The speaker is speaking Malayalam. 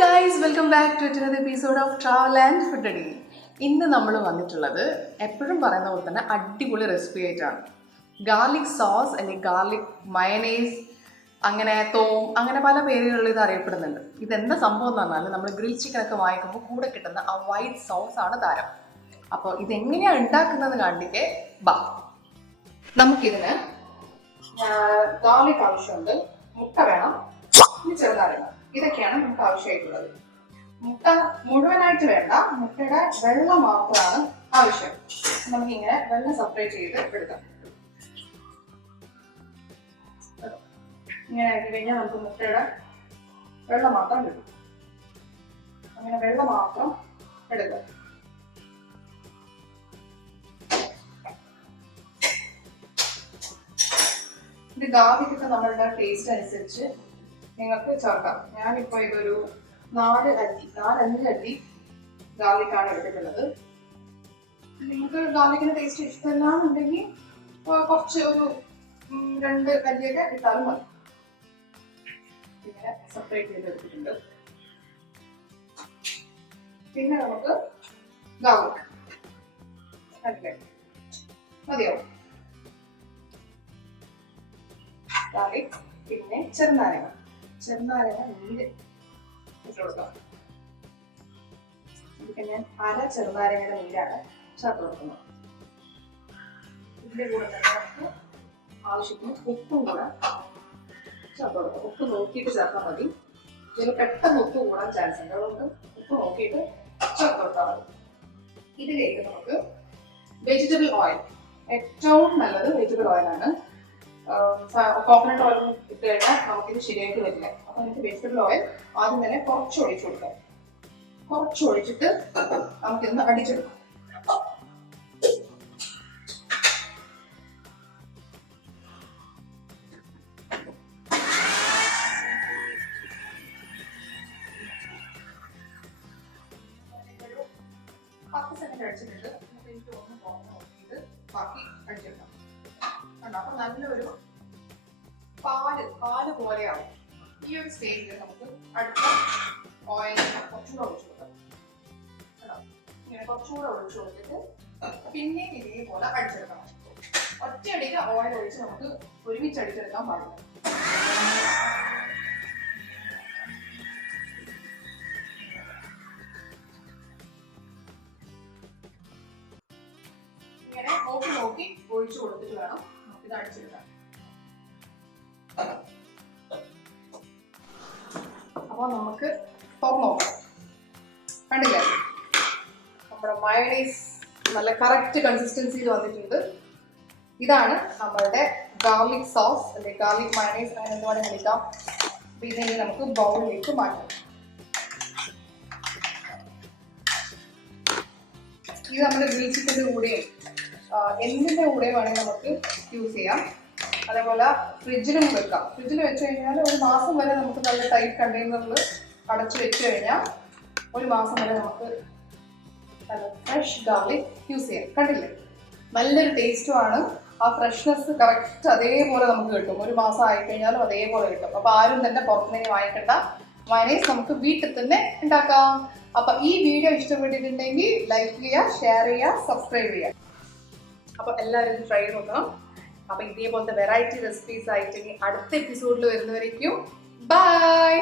guys, welcome back to another episode of Travel and Food Day. ഇന്ന് നമ്മൾ വന്നിട്ടുള്ളത് എപ്പോഴും പറയുന്ന പോലെ തന്നെ അടിപൊളി റെസിപ്പി ആയിട്ടാണ്. ഗാർലിക് സോസ് അല്ലെങ്കിൽ ഗാർലിക് മയനൈസ്, അങ്ങനെ തോം, അങ്ങനെ പല പേരുകളിൽ ഇത് അറിയപ്പെടുന്നുണ്ട്. ഇതെന്താ സംഭവം എന്ന് പറഞ്ഞാൽ നമ്മൾ ഗ്രിൽ ചിക്കൻ ഒക്കെ വാങ്ങിക്കുമ്പോൾ കൂടെ കിട്ടുന്ന ആ വൈറ്റ് സോസ് ആണ് താരം. അപ്പോൾ ഇതെങ്ങനെയാണ് ഉണ്ടാക്കുന്നത് കണ്ടിട്ട് ബാ. നമുക്കിതിന് ഗാർലിക് ആവശ്യമുണ്ട്, മുട്ട വേണം, ചെറുതാരണം, ഇതൊക്കെയാണ് നമുക്ക് ആവശ്യമായിട്ടുള്ളത്. മുട്ട മുഴുവനായിട്ട് വേണ്ട, മുട്ടയുടെ വെള്ളം മാത്രമാണ് ആവശ്യം. നമുക്കിങ്ങനെ വെള്ളം സെപ്പറേറ്റ് ചെയ്ത് എടുക്കാം. ഇങ്ങനെ ആക്കി കഴിഞ്ഞാൽ നമുക്ക് മുട്ടയുടെ വെള്ളം മാത്രം കിട്ടും. അങ്ങനെ വെള്ളം മാത്രം എടുക്കുക. ഇത് ഗാർലിക്കൊക്കെ നമ്മളുടെ ടേസ്റ്റ് അനുസരിച്ച് നിങ്ങൾക്ക് ചേർക്കാം. ഞാനിപ്പോൾ ഇതൊരു 4-5 അല്ലി ഗാർലിക്കാണ് എടുത്തിട്ടുള്ളത്. നിങ്ങൾക്ക് ഗാർലിക്കിന്റെ ടേസ്റ്റ് ഇഷ്ടമല്ലാന്നുണ്ടെങ്കിൽ കുറച്ച് ഒരു 2 അല്ലിയൊക്കെ ഇട്ടാലും മതി. ഇങ്ങനെ സെപ്പറേറ്റ് ചെയ്ത് എടുത്തിട്ടുണ്ട്. പിന്നെ നമുക്ക് ഗാർലിക് അല്ലേ മതിയോ? ഗാർലിക്, പിന്നെ ചെറുനാരങ്ങ നീര് ഇട്ട് കൊടുക്കാം. ഇതൊക്കെ ഞാൻ 1/2 ചെറുനാരങ്ങയുടെ നീരാണ് ചേർത്ത് കൊടുക്കുന്നത്. ഇതിന്റെ കൂടെ തന്നെ നമുക്ക് ആവശ്യത്തിന് ഉപ്പും കൂടെ ചേർത്ത് കൊടുക്കാം. ഉപ്പ് നോക്കിയിട്ട് ചേർത്താൽ മതി. ഇതിന് പെട്ടെന്ന് ഉപ്പ് കൂടാൻ ചാൻസ് ഉണ്ട്, അതുകൊണ്ട് ഉപ്പ് നോക്കിയിട്ട് ചേർത്ത് കൊടുത്താൽ മതി. ഇതിലേക്ക് നമുക്ക് വെജിറ്റബിൾ ഓയിൽ, ഏറ്റവും നല്ലത് വെജിറ്റബിൾ ഓയിലാണ്. കോക്കനട്ട് ഓയിൽ ഇട്ട് കഴിഞ്ഞാൽ നമുക്കിത് ശരിയായിട്ട് വരില്ല. അപ്പൊ നമുക്ക് വെജിറ്റബിൾ ഓയിൽ ആദ്യം തന്നെ കുറച്ച് ഒഴിച്ചു കൊടുക്കാം. കുറച്ച് ഒഴിച്ചിട്ട് നമുക്കിന്ന് അടിച്ചെടുക്കാം. ഒരു 10 സെക്കൻഡ് അടിച്ചിട്ടുണ്ട്. എനിക്ക് ഒന്ന് നോക്കിയിട്ട് ബാക്കി അടിച്ചെടുക്കാം. അപ്പൊ നല്ലൊരു പാല് പോലെയാവും. ഈ ഒരു സ്റ്റേജിൽ നമുക്ക് അടുത്ത ഓയിൽ കുറച്ചുകൂടെ ഒഴിച്ചു കൊടുക്കാം. ഇങ്ങനെ കുറച്ചുകൂടെ ഒഴിച്ചു കൊടുത്തിട്ട് പിന്നെ ഇതേപോലെ അടിച്ചെടുക്കണം. ഒറ്റയടിക്ക് ഓയിൽ ഒഴിച്ച് നമുക്ക് ഒരുമിച്ച് അടിച്ചെടുക്കാൻ പാടില്ല. ഇങ്ങനെ നോക്കി ഒഴിച്ചു കൊടുത്തിട്ട് വേണം ഇത് അടിച്ചെടുക്കാം. അപ്പൊ നമുക്ക് തുറന്നു നോക്കാം. കണ്ടില്ലേ, നമ്മുടെ മയണൈസ് നല്ല കറക്റ്റ് കൺസിസ്റ്റൻസിയിൽ വന്നിട്ടുണ്ട്. ഇതാണ് നമ്മളുടെ ഗാർലിക് സോസ് അല്ലെങ്കിൽ ഗാർലിക് മയണൈസ്, അങ്ങനെ എന്തുവേണം വിളിക്കാം. പിന്നെ ഇനി നമുക്ക് ബൗളിലേക്ക് മാറ്റാം. ഇത് നമ്മുടെ ഗ്രിൽ ചിക്കൻ്റെ കൂടെയും എന്തിൻ്റെ കൂടെയും വേണമെങ്കിൽ നമുക്ക് യൂസ് ചെയ്യാം. അതേപോലെ ഫ്രിഡ്ജിലും വെക്കാം. ഫ്രിഡ്ജിൽ വെച്ച് കഴിഞ്ഞാൽ 1 മാസം വരെ നമുക്ക് നല്ല ടൈറ്റ് കണ്ടെയ്നറിൽ അടച്ചു വെച്ച് കഴിഞ്ഞാൽ 1 മാസം വരെ നമുക്ക് നല്ല ഫ്രഷ് ഗാർലിക് യൂസ് ചെയ്യാം. കണ്ടില്ലേ, നല്ലൊരു ടേസ്റ്റുമാണ്. ആ ഫ്രഷ്നെസ് കറക്റ്റ് അതേപോലെ നമുക്ക് കിട്ടും. 1 മാസം ആയിക്കഴിഞ്ഞാലും അതേപോലെ കിട്ടും. അപ്പോൾ ആരും തന്നെ പുറത്തുനിന്ന് വാങ്ങിക്കണ്ട, മയണൈസ് നമുക്ക് വീട്ടിൽ തന്നെ ഉണ്ടാക്കാം. അപ്പം ഈ വീഡിയോ ഇഷ്ടപ്പെട്ടിട്ടുണ്ടെങ്കിൽ ലൈക്ക് ചെയ്യുക, ഷെയർ ചെയ്യുക, സബ്സ്ക്രൈബ് ചെയ്യുക. അപ്പോൾ എല്ലാവരും ട്രൈ ചെയ്ത് നോക്കണം. അപ്പൊ ഇതേപോലത്തെ വെറൈറ്റി റെസിപ്പീസ് ആയിട്ട് അടുത്ത എപ്പിസോഡിൽ വരുന്നവരേക്കും ബൈ.